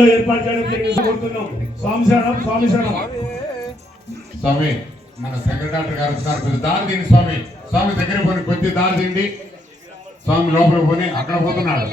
గుడిలో ఏర్పాటు చేయడం కోరుతున్నాం. స్వామి శరణం, స్వామి శరణం. స్వామి మన సెక్రటరీ డాక్టర్ గారు వస్తున్నారు. దారి తిండి స్వామి, స్వామి దగ్గర పోని కొద్ది దారి తిండి. స్వామి లోపల పోని అక్కడ పోతున్నాడు.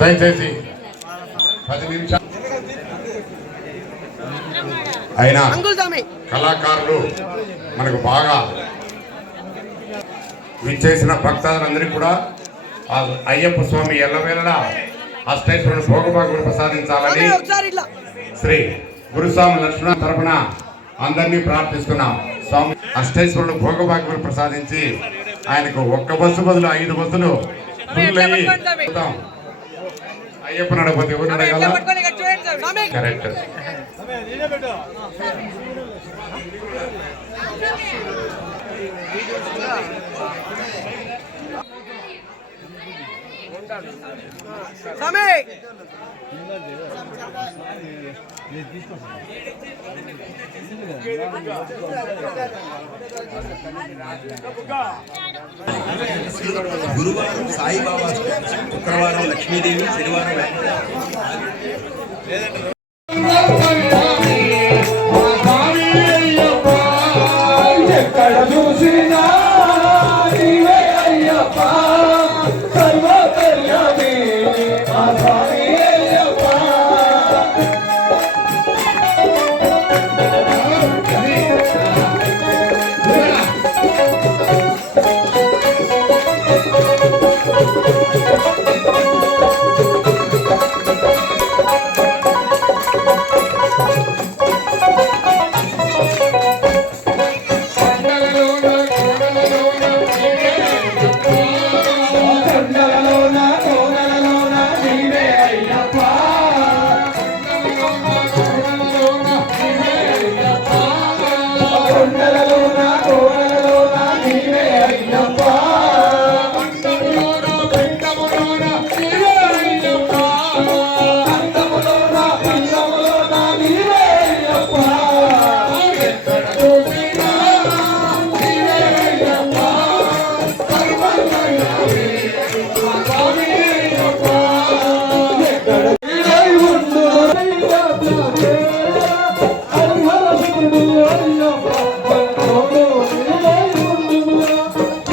దయచేసి 10 నిమిషాలు అయినా కళాకారులు మనకు బాగా విచ్చేసిన భక్తులందరికీ కూడా అయ్యప్ప స్వామి ఎల్లవేళలా అష్టైశ్వరుడు భోగభాగ్యం ప్రసాదించాలని శ్రీ గురుస్వామి లక్ష్మణ తరపున అందరినీ ప్రార్థిస్తున్నాం. స్వామి అష్టైశ్వరుడు భోగభాగ్యం ప్రసాదించి ఆయనకు ఒక్క బస్సు బదులు 5 బస్సులు అయ్యప్ప నడపతి ఎవరు నడగల కరెక్ట్. స్వామి గురువారం సాయిబాబా, శుక్రవారం లక్ష్మీదేవి, శనివారం ఎక్కడ చూసినా నీవే అయ్యప్ప, సర్వకర్యామి మా స్వామి అయ్యప్ప. కొండలలోన కోనలలోన నీవే అయ్యప్ప, కొండలలోన కోనలలోన నీవే అయ్యప్ప, అందములోన పిల్లములోన నీవే అయ్యప్ప. ఎక్కడ చూసినా నీవే అయ్యప్ప, సర్వకర్యామి మా స్వామి అయ్యప్ప. ఎక్కడ నీవై ఉండు అయ్యప్ప, హరిహరసుడు అయ్యప్ప, మనోడు నీవై ఉండు.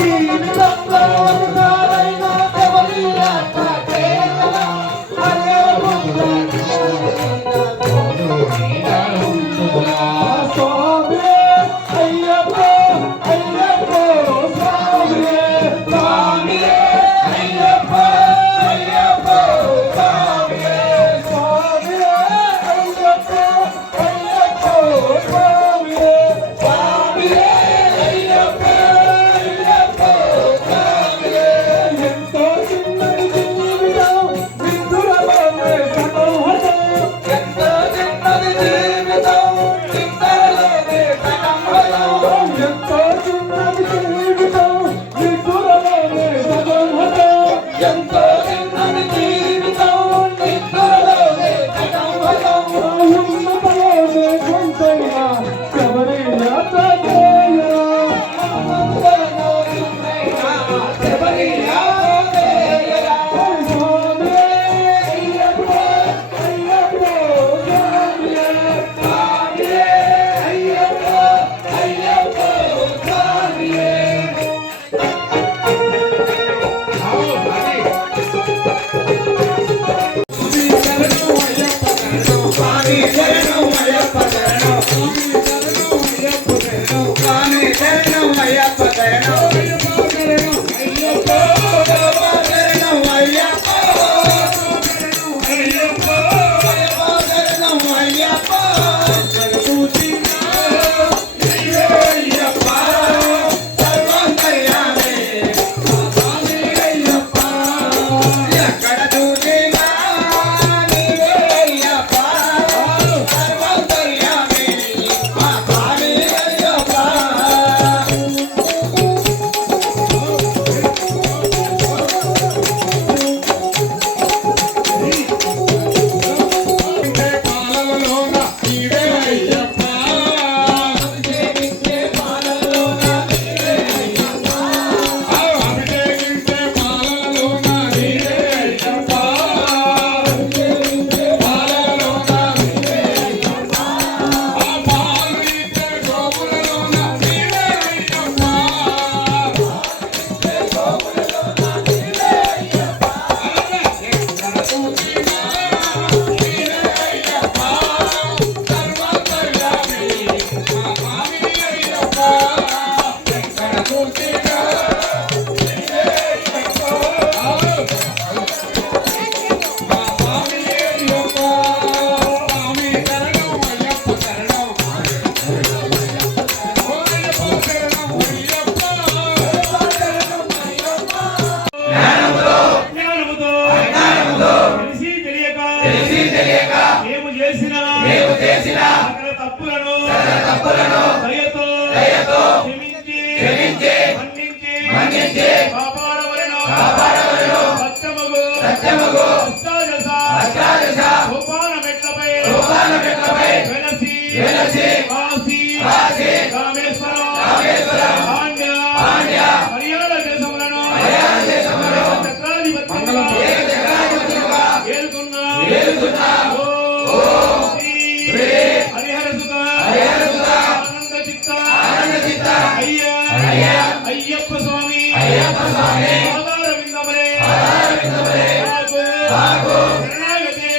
ఈ విధంగా వరదాలైన ఎవరిలాట కేవల హరిహరసుడు స్వామి అయ్యప్ప, అయ్యప్ప స్వామి, స్వామి అయ్యప్ప, అయ్యప్ప స్వామి, స్వామి అయ్యప్ప, అయ్యప్ప స్వామి, స్వామి అయ్యప్ప, అయ్యప్ప స్వామి. ఎంతో చిన్నది జీవితం విధురలోనే సమూహం, ఎంతో చిన్నది జీవితం విధురలోనే సమూహం, ఎంతో చిన్నది జీవితం విధురలోనే సమూహం, ఎంతో చిన్నది జీవితం విధురలోనే సమూహం. ఉన్నతలోనే కొంతైనా శబరిలో తాకేయా, ఉన్నతలో నిన్నైనా శబరిలో తాకేయా. స్వామి అయ్యప్ప, అయ్యప్ప స్వామి, స్వామి అయ్యప్ప, అయ్యప్ప స్వామి. స్వామి శరణం అయ్యప్ప శరణం, స్వామి శరణం అయ్యప్ప శరణం, అయ్యప్ప శరణం అయ్యప్ప, అయ్యప్ప శరణం అయ్యప్ప. నీవే అయ్యప్ప, సర్వకర్యామి మా స్వామి అయ్యప్ప. ఎక్కడ చూసినా నీవే అయ్యప్ప, సర్వకర్యామి మా స్వామి అయ్యప్ప. తప్పులను దయతో క్షమించి మన్నించి కాపాడవలెను. భక్తమగు ఆధార విందమరే బాగు శరణాగతి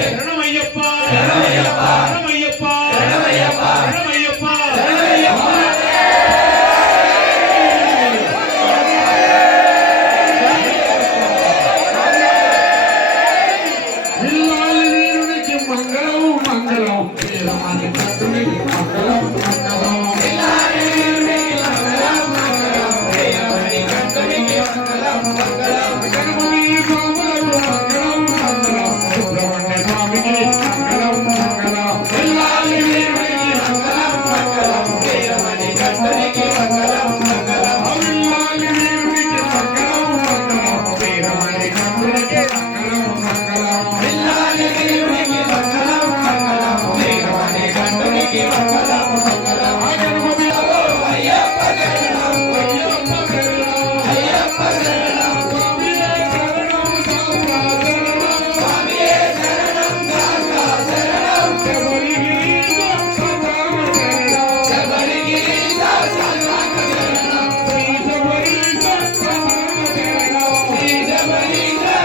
శరణమయ్యప్ప శరణమయ్యప్ప శరణమయ్యప్ప విల్లాలి వీరునికి మంగళం మంగళం వీరమణి కంఠునికి మంగళం మంగళం గణపతి స్వాములకు మంగళం మంగళం సుబ్రహ్మణ్య స్వామికి మంగళం మంగళం విల్లాలి వీరునికి మంగళం మంగళం వీరమణి కంఠునికి మంగళం మంగళం విల్లాలి వీరునికి మంగళం మంగళం వీరమణి కంఠునికి మంగళం మంగళం విల్లాలి వీరునికి మంగళం మంగళం వీరమణి కంఠునికి మంగళం మంగళం గణపతి అయ్యప్ప శరణం అయ్యప్ప శరణం స్వామియే శరణం దాసా శరణం శబరిగిరీశ సాష్టాంగ శరణం శ్రీ శబరిగిరీశ సాష్టాంగ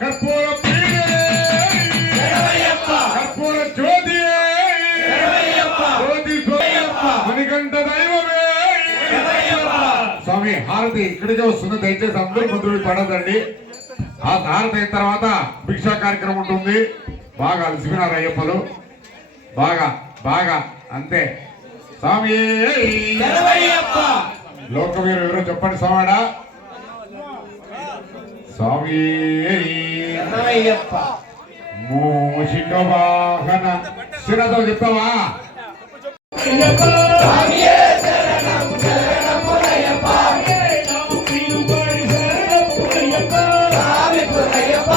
కర్పూర ప్రియుడే కర్పూర జ్యోతి మణికంఠ దైవమే స్వామి హారతి ఇక్కడికే వస్తుంది దయచేసి అందరూ ముందు పడదండి ఆ హారతి అయిన తర్వాత భిక్షా కార్యక్రమం ఉంటుంది బాగా అలసిపోయినారు అయ్యప్పలు బాగా బాగా అంతే స్వామి లోకవీరు ఎవరో చెప్పండి స్వామిడా స్వామి మూషిక వాహన శిరతో చెప్తావా స్వామియే శరణం శరణమునయ్యప్ప స్వామి పురయ్యప్ప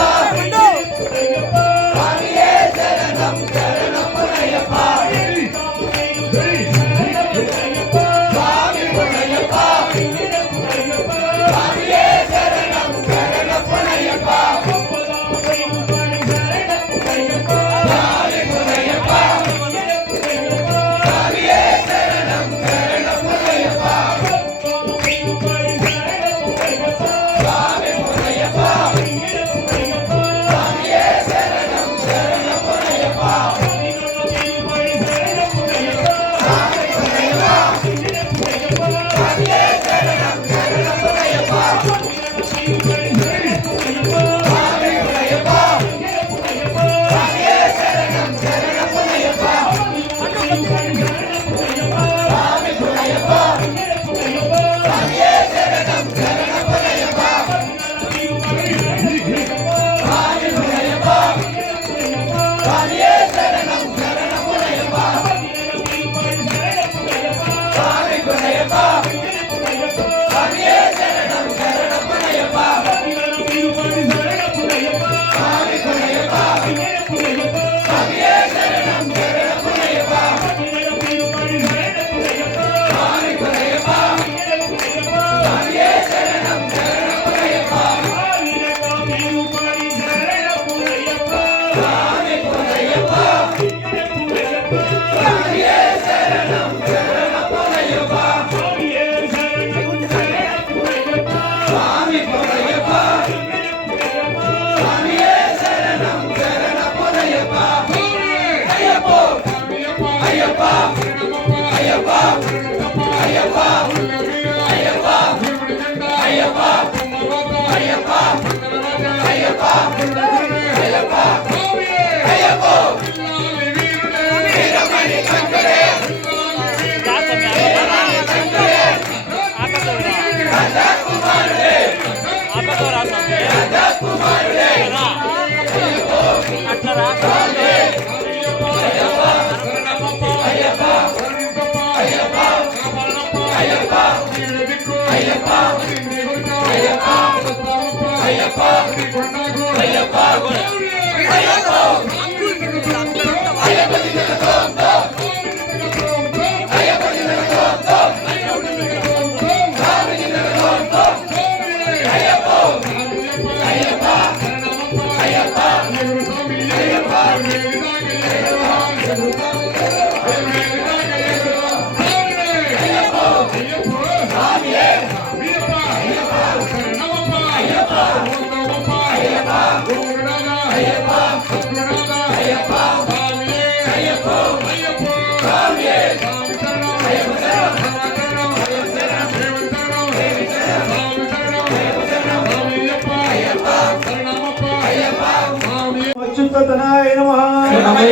స్వామియే శరణం శరణమునయ్యప్ప స్వామి పురయ్యప్ప స్వామియే శరణం శరణమునయ్యప్ప స్వామి పురయ్యప్ప స్వామియే శరణం శరణమునయ్యప్ప స్వామి పురయ్యప్ప స్వామియే శరణం శరణమునయ్యప్ప స్వామి పురయ్యప్ప స్వామియే శరణం శరణమునయ్యప్ప స్వామి పురయ్యప్ప స్వామియే శరణం శరణమునయ్యప్ప స్వామి పురయ్యప్ప స్వామియే శరణం శరణమునయ్యప్ప స్వామి పురయ్యప్ప స్వామియే శరణం శరణమునయ్యప్ప స్వామి పురయ్యప్ప స్వామియే శరణం శరణమునయ్యప్ప స్వామి పురయ్యప్ప స్వామియే శరణం శరణమునయ్యప్ప స్వామి పురయ్యప్ప స్వామియే శరణం శరణమునయ్యప్ప స్వామి పురయ్యప్ప స్వామియే శరణం శరణమునయ్యప్ప స్వామి పురయ్యప్ప స్వామియే శరణం శరణమునయ్యప్ప అయ్యప్ప అయ్యప్ప అయ్యప్ప అయ్యప్ప అయ్యప్ప అయ్యప్ప అయ్యప్ప అయ్యప్ప అయ్యప్ప అయ్యప్ప వీరమణి కంఠుడే వీరమణి కంఠుడే రాజా కుమారుడే రాజా కుమారుడే స్వామి అయ్యప్ప అయ్యప్ప అయ్యప్ప అయ్యప్ప అయ్యప్ప అయ్యప్ప అయ్యప్ప అయ్యప్ప అయ్యప్ప దినతో అయ్యప్ప దినతో స్వామి దినతో అచ్యుతనాయ నమః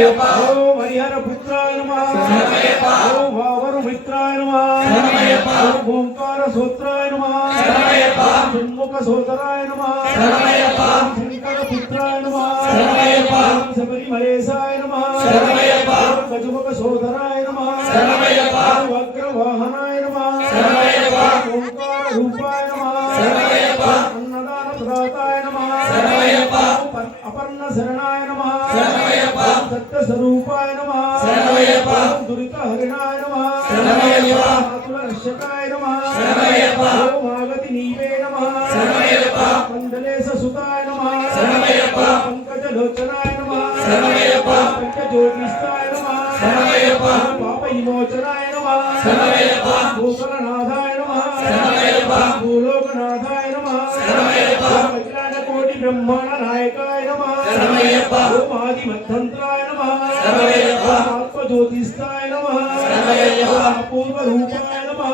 ఓం హరిహర పుత్రాయ నమః ఓం వావరు మిత్రాయ నమః ఓం ఓంకార సూత్రాయ నమః ఓం షణ్ముఖ సోదరాయ నమః ఓం శంకర పుత్రాయ నమః ఓం శబరిమలేశాయ నమః ఓం గజముఖ సోదరాయ నమః ఓం వగ్రవాహనాయ నమః ఓం ఓంకార రూపాయ నమః ఓం అన్నదాన ప్రదాతాయ నమః ఓం అపర్ణ శరణాయ నమః ఓం సత్య స్వరూపాయ నమః ఓం దురిత హరిణాయ నమః ఓం ఆతుల రక్షకాయ నమః ఓం ఆగతి నీవే నమః ఓం మండలేశ సుతాయ నమః ఓం పంకజ లోచనాయ నమః ఓం పంకజోగిస్తాయ నమః ఓం పాప విమోచనాయ నమః ఓం భూషణనాథాయ నమః ఓం భూలోకనాథాయ నమః ఓం అఖిలాండ కోటి బ్రహ్మాండ నాయకాయ నమః ఓం ఆది మధ్యంతరాయ నమః ఓం ఆత్మజ్యోతిస్తాయ నమః ఓం అపూర్వ రూపాయ నమః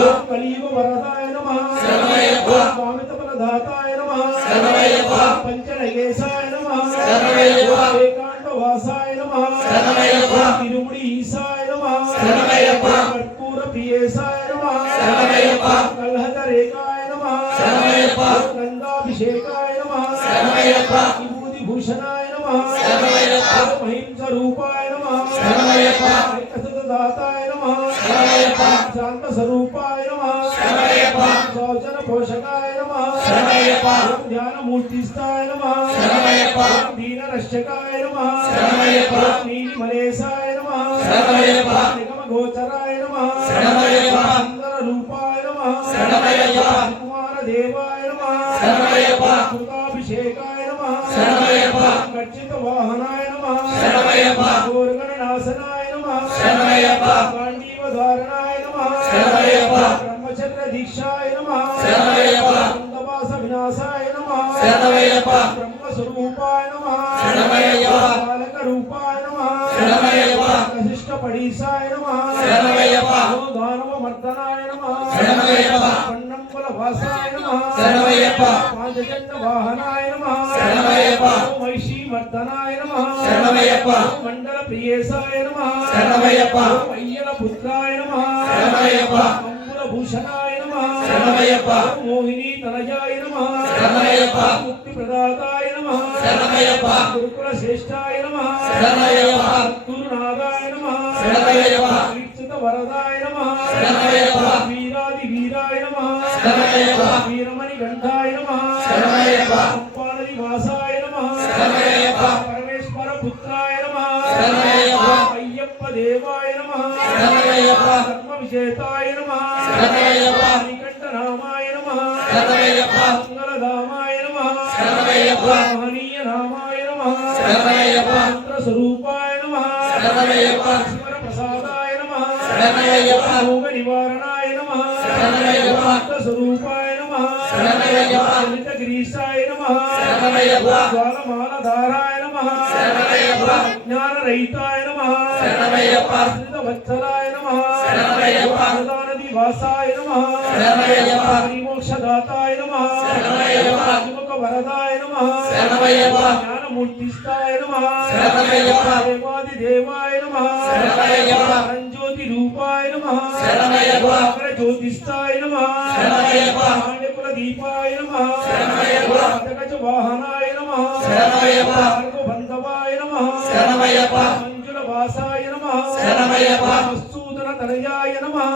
ఓం కలియుగ వరదాయ నమః ఓం స్వామిత ఫలదాతాయ నమః ఓం పంచనగేశాయ నమః ఓం ఏకాంత వాసాయ నమః ఓం తిరుముడి ఈశాయ నమః ఓం కర్పూర ప్రియేశాయ నమః ఓం కల్హత రేకాయ నమః ఓం గంగాభిషేకాయ నమః విభూతి భూషణాయ నమః ఓం మహింస రూపాయ నమః దాతాయ నమః శాంత స్వరూపాయ నమః సౌజన పోషకాయ నమః ధ్యాన మూర్తిస్తాయ నమః దీన రక్షకాయ నమః నీలి మలేశాయ నమః నిగమ గోచరాయ నమః సుందర రూపాయ నమః కుమార దేవాయ నమః కృతాభిషేకాయ నమః గర్జిత వాహనాయ నమః గోర్గణనాశనాయ నమః గాంధీవ ధారణాయ నమః బ్రహ్మచర్య దీక్షాయ నమః కుందవాస వినాశాయ నమః బ్రహ్మస్వరూపాయ నమః బాలక రూపాయ నమః వశిష్ఠ పడీసాయ నమః దానవ మర్దనాయ నమః పన్నంబల వాసాయ నమః పాంచజన్య వాహనాయ నమః వైశీ మర్దనాయ నమః మండల ప్రియేశాయ నమః అయ్యల పుత్రాయ నమః అంబుల భూషణాయ నమః మోహిని తనజాయ నమః ముక్తి ప్రదాతాయ నమః గురుకుల శ్రేష్ఠాయ నమః గురునాథాయ నమః వీక్షిత వరదాయ నమః వీరాది వీరాయ నమః వీరమణి గంధాయ నమః సంపాదరి వాసాయ నమః పరమేశ్వర పుత్రాయ నమః అయ్యప్ప దేవాయ నమః ధర్మ విజేతాయ నమః శ్రీకంఠ నామాయ నమః మంగళధామాయ నమః మహనీయ నామాయ నమః మంత్ర స్వరూపాయ నమః శివర ప్రసాదాయ నమః భోగ నివారణాయ నమః స్వరూపాయ నమః లలిత గిరీశాయ నమః జ్వాలమాలధారాయ నమః జ్ఞాన రహితాయ నమః వత్సలాయ నమః ప్రధానది వాసాయ నమః మోక్షదాతాయ నమః విముఖ వరదాయ నమః జ్ఞానమూర్తిస్తాయ నమః దేవాది దేవాయ నమః జ్యోతి రూపాయ నమః జ్యోతిస్తాయ నమః పాండ్యకుల దీపాయ నమః గజ వాహనాయ నమః బంధవాయ నమః మంజుల వాసాయ నమః మస్తూదన తనయాయ నమః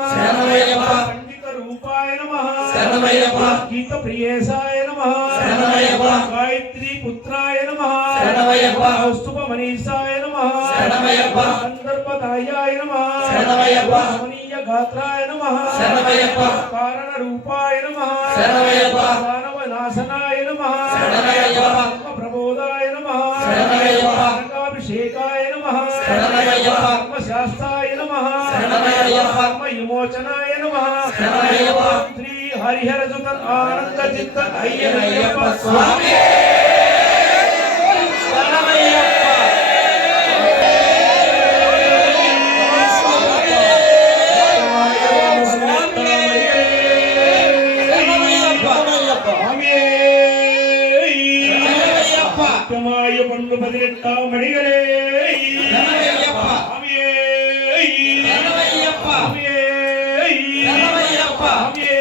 పండిత రూపాయ నమః గీత ప్రియేశాయ నమః గాయత్రీ పుత్రాయ నమః కౌస్తుభ మనీషాయ నమః సందర్భదాయాయ నమః రమణీయ గాత్రాయ నమః కారణ రూపాయ నమః దానవ నాశనాయ నమః ప్రబోధాయ నమః నరకాభిషేకాయ నమః శాస్తాయ నమః శరణమయ్యప్ప. ధర్మ విమోచనాయ నమః శరణమయ్యప్ప. శ్రీ హరిహర సుత ఆనంద చిత్త అయ్యనయ్యప్ప అయ్యనయ్యప్ప స్వామి శరణమయ్యప్ప. சத்தியமாய பொண்ணு 18 மணிகளே శరణమయ్యప్ప. சாமியே శరణమయ్యప్ప. சாமியே శరణమయ్యప్ప. சாமியே